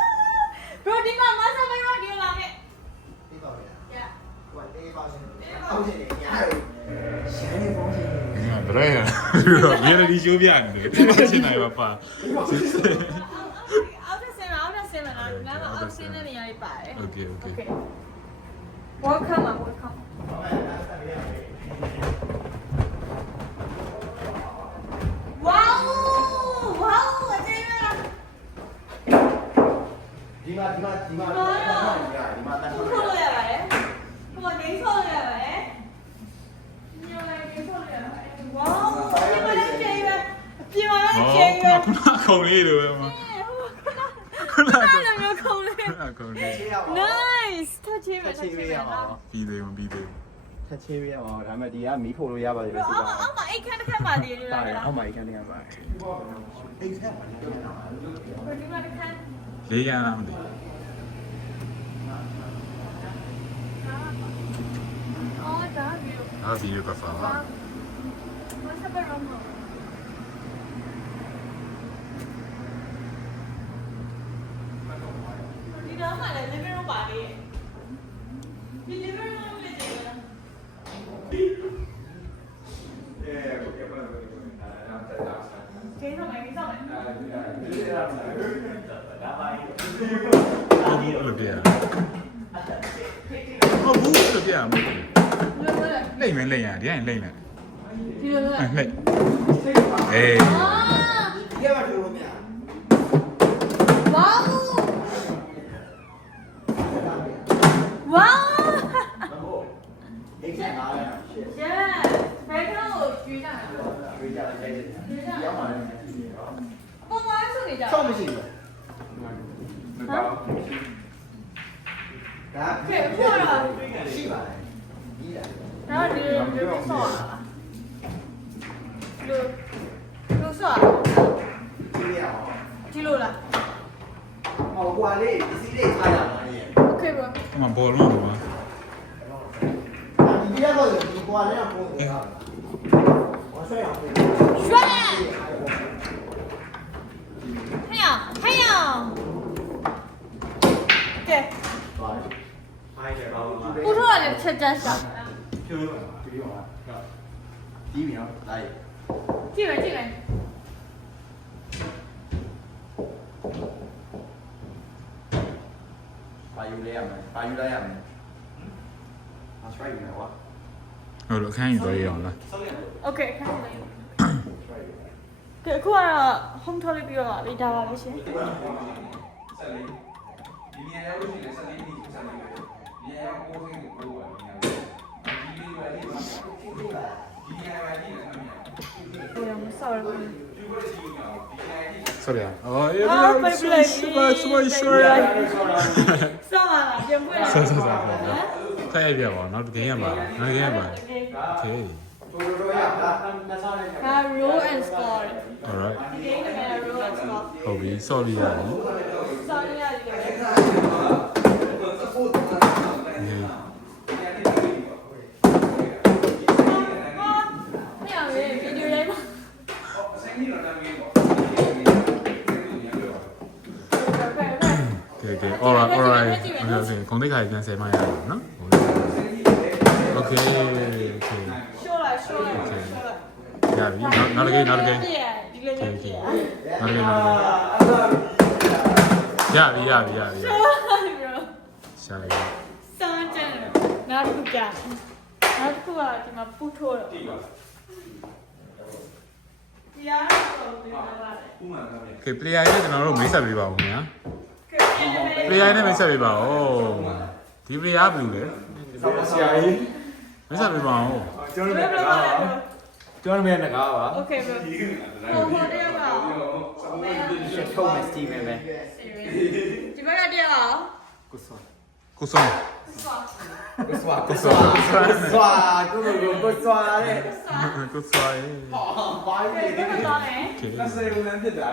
bro ဒီမှာ master bedroom ဒီလာခဲ့ ဒီပါဗျာ yeah ဟိုတေးပါရှင်အောက်ရှင်နေရတယ်ရှမ်းနေပေါ့ရှင် Ja, dreien. Weer die zo bien. Dat is niet wat pa. အောက်ထဆင်းလာငါကအောက်ဆင်းနေရပါပါတယ် Okay, okay. okay welcome welcome ဝေါအကျေးရလား ဒီမှာတန်းထားနေရဒီမှာတန်းထား ထုတ်လို့ရပါတယ်ဟိုဂိမ်းထုတ်လို့ရပါတယ်ညောင်းလိုက်ဂိမ်းထုတ်လို့ရပါတယ်ဝေါဒီမှာလည်းကျေးရပြင်မှာလည်းကျေးရ Oh, kuna kom lige du, man. ခုနကမျိုးခုံးလေး Kuna kom lige. nice ထချေးမယ် ချက်ချေးရအောင် Bide, man, bide. ချက်ချေးရအောင်ဒါပေမဲ့ဒီကမီးဖို့လို့ရပါတယ် အော ဆို က် တော့ မှာအိ အိတ်ခမ်းတစ်ခမ်းပါသေးတယ်လား ပါတယ်အောက်မှာအိတ်ခန်းနေရပါတယ် အိတ်ဆက်ပါလေ ဒီမှာတစ်ခမ်း လေးရလားမသိ အော်ဒါဗီဒီယို ဘူးဗီဒီယိုကဖာပါ ဘာစပါရောမဒီတော့မှလည်း living room ပါလေဒီ living room လေးတွေလား ကျေးဇူးမယ်ဒီဆောင်မယ် ဟုတ်ဘူးလို့ပြရဟုတ်ဘူးလို့ပြရမဟုတ်ဘူးလိမ့်မယ်လိမ့်ရဒီကရင်လိမ့်မယ် ဒီလိုလို လိမ့်အေး ဒီကမှထိုးလို့မရ ဝေါဝေါ အိတ်ဆက်ပါလေရှစ် ကျန်ဘယ်ကတော့ကျွေးကြတာ ဝေးကြတယ်ရောက်ပါလေ ပေါ်ပေါ်ဆိုနေကြ ဆောက်မရှိဘူးဒါရှိပါတယ်ကြီးတာ ဒါဒီလိုဆော့လိုဆော့ ကြည့်ရအောင် ဒီလိုလား ဟောကွာလေးပစ္စည်းလေးထားရမှာလေ โอเคbro အမဘောလုံးပါ ဒီကတော့ဒီကွာလေးကပုံနေတာ我睡了。睡还有对不错的吃真少第一名来。进来把油来呀没？把油来呀没？啊，刷油没哇？ ဟုတ်လို့အခန်းကြီးသွားရအောင်လား OK 看这个对အခုကတော့ home tour လေးပြီးတော့လေဒါပါပဲရှင် sorry sorry အော် ပိတ်ပလိုက်ပြီ sorry ဆော့ပါလားပြန်ပွင့်လာ ဆက်ခိုင်းရပြပါနောက်တစ်ဂိမ်းရပါနောက်ဂိမ်းရပါ okay ဒါ roll and score alright ဒီ game နဲ့ roll and score ဟုတ်ပြီ sorry ရပြီ sorry ရတယ်လေမရဘူးဗီဒီယိုရိုက်ပါ okay alright okay ခုံတိတ်ခါပြန်ဆယ်မှရအောင်နော် okay ရှိုးလိုက်ရပြီနောက်တစ်ဂိမ်းဒီလိုရပြည့် ရပြီရပြီရှိုးလိုက် bro ရှာလိုက် စမ်းကြတယ်နောက်တစ်ခုကြာနောက်တစ်ခုကဒီမှာပူထိုးတော့တရားတော့ပြောပါလေ okay player နဲ့ကျွန်တော်တို့မိတ်ဆက်ပေးပါဦးခင်ဗျာ ကဲ player နဲ့မိတ်ဆက်ပေးပါဦးဒီ player ဘယ်လိုလဲ ဆရာကြီး မိတ်ဆက်ပေးပါဦး ကျွန်တော်လည်းကားပါကျွန်တော်လည်းကားပါ โอเค bro ဟိုတရားပါ ရှစ်ထုံးမယ်စတီးမယ်ပဲ ဒီဘက်ကတရားပါ ကိုစော ကိုစုံ ကိုစွာကိုစွာစွာကိုကိုစွာလေ ကိုစွာရေး ဘာ โอเค လဲ ဘယ်တော့လဲ okay 30ဦးနဲ့ဖြစ်တာ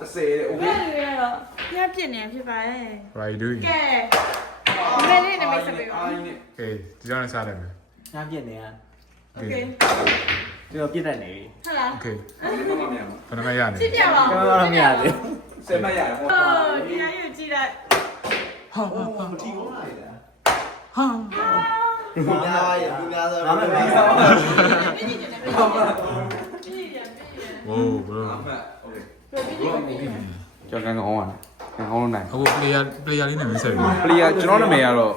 30โอเค ဘယ်လိုလဲတော့ပြပြစ်နေဖြစ်ပါရဲ့ what are you doing ကဲဘယ်လေးနဲ့မိတ်ဆက်ပေးပါ okay ဒီကြောင်စားလိုက်မယ် ညာပြစ်နေရ โอเค ကျွန်တော်ပြစ်တတ်နေ ဟုတ်လား okay ဘယ်မှာမရမှာ ဘယ်နှမရနေ ကြည့်ပြပါဦး ကျွန်တော်မရသေးစက်မရတယ်ဟော ဒီအရေးကြည့်လိုက် ဟာဟာ မထီကောင်းလာတယ် ဟာ လူများရဲ့လူများဆို ငါမပြီးတော့ ပြည့်ကြည့်နေပြည့်ကြည့်ပြည့်ကြည့် โอ้ bro ကျွန်တော်ကောင်းပါနဲ့ကောင်းလို့နိုင် အခု player လေးနဲ့မိတ်ဆက်ပေးပါ ပလီယာကျွန်တော်နာမည်ကတော့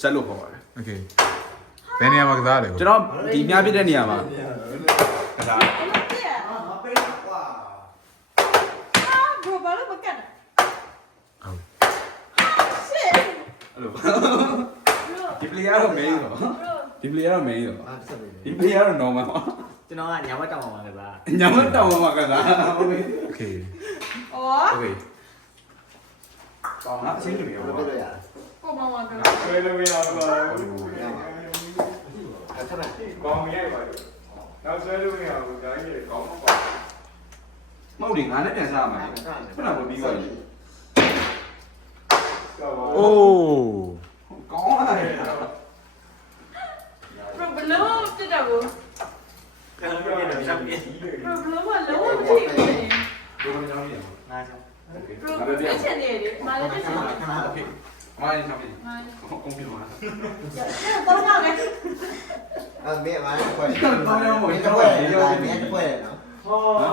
ဆက်လို့ခေါ်ပါတယ် okay ဘယ်နေရာမှာကစားလဲကို ကျွန်တော်ဒီများပြတဲ့နေရာမှာဒါ ပြည့် မပေးတော့ကွာ အာဘဘာလို့မကတ်လဲ ဟုတ် shit အဲ့လိုဒီပလီယာတော့ main တော့ဒီပလီယာတော့ main တော့ အာဆက်ပြီ ဒီပလီယာတော့ normal ပါ ကျွန်တော်ကညာဘက်တောင်ပါမှာကစား ညာမတောင်းမှာကစားဟုတ်ပြီ okay ဩ okay တော့ငါအချင်းကြီးရော ဘယ်လိုရလဲ ကိုမမက ဘယ်လိုရပါ့ ဆက်မယ် ကောင်းမြိုက်ပါ နောက်ဆွဲလို့မရဘူးဒါကြီးကောင်းမပါ မဟုတ်လေငါနဲ့ပြန်စားမှာခုနကပြီးသွားပြီ အိုး ကောင်းလာတယ် ဘလုံးတက်တာကို ကဲလို့ပြနေတယ်ရှောက်ပြ ဘလုံးကလုံးဝမသိဘူးလေ ဘယ်လိုကြောင်းလဲ ငါရှောက် โอเค ဘလုံးပြချင်နေတယ်မာလည်းပြချင်တယ် โอเคအမိုင်းရှောက်ပြီ မာ ကုန်ပြီမှာ တော့တော့လေ အဲ့မင်းမားခွဲတယ်မင်းခွဲတယ်မင်းခွဲတယ်နော် ဟော ဘယ်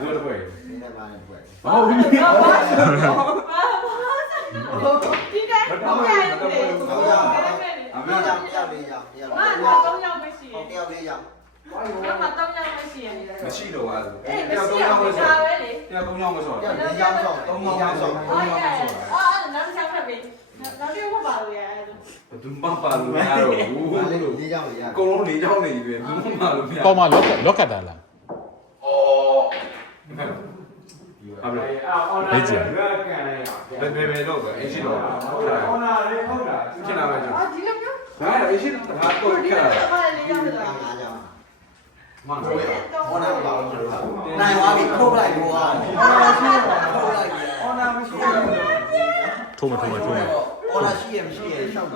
လိုလဲ မင်းလည်းမားနဲ့ခွဲတယ် ဟုတ်ပြီ ဒီတိုင်းတော့ရတယ်လေ အ မ မေ င်း က ရောက်လေးရောက်ရောက် မာတော့ရောက်မရှိရ တယောက်လေးရောက် တော့မှတော့ရောက်မရှိရလေ မရှိတော့ပါဘူး အေးမရှိရဘူးဒါပဲလေ တရား3ယောက်မဆော် တယောက်လေးရောက်တော့ 3ယောက်မဆော် အော်နောက်တစ်ချက်ဖတ်ပြီနောက်တစ်ခုပါလို့ရတယ် ဘယ်သူမှပါလို့မရတော့ဘူး မားလေးလေးရောက်လေရ အကုန်လုံး၄ယောက်နေပြီဘယ်သူမှလို့မရ ပေါ်မှာလောက်ကတ်တာလား ဟုတ်ပြီ အော်နာကကန်လိုက်ရ ဘယ်တော့ပဲအရှိတော့ အော်နာလေးဟုတ်လား ရှင်းလာပါကြ အော်ဒီလိုမျိုး ဒါအရှိတော့ဒါတော့ ဒီ ခက် လို တာ မျိုးပါလေရောက်လာ မားကြောင် မှန်တယ် ဟောနာပါလို့နိုင်သွားပြီထုတ်လိုက်ဘောအောင်ထုတ်လိုက်ပြီ အော်နာမရှိဘူး ထိုးမ ဟောနာရှိရမရှိရရှောက်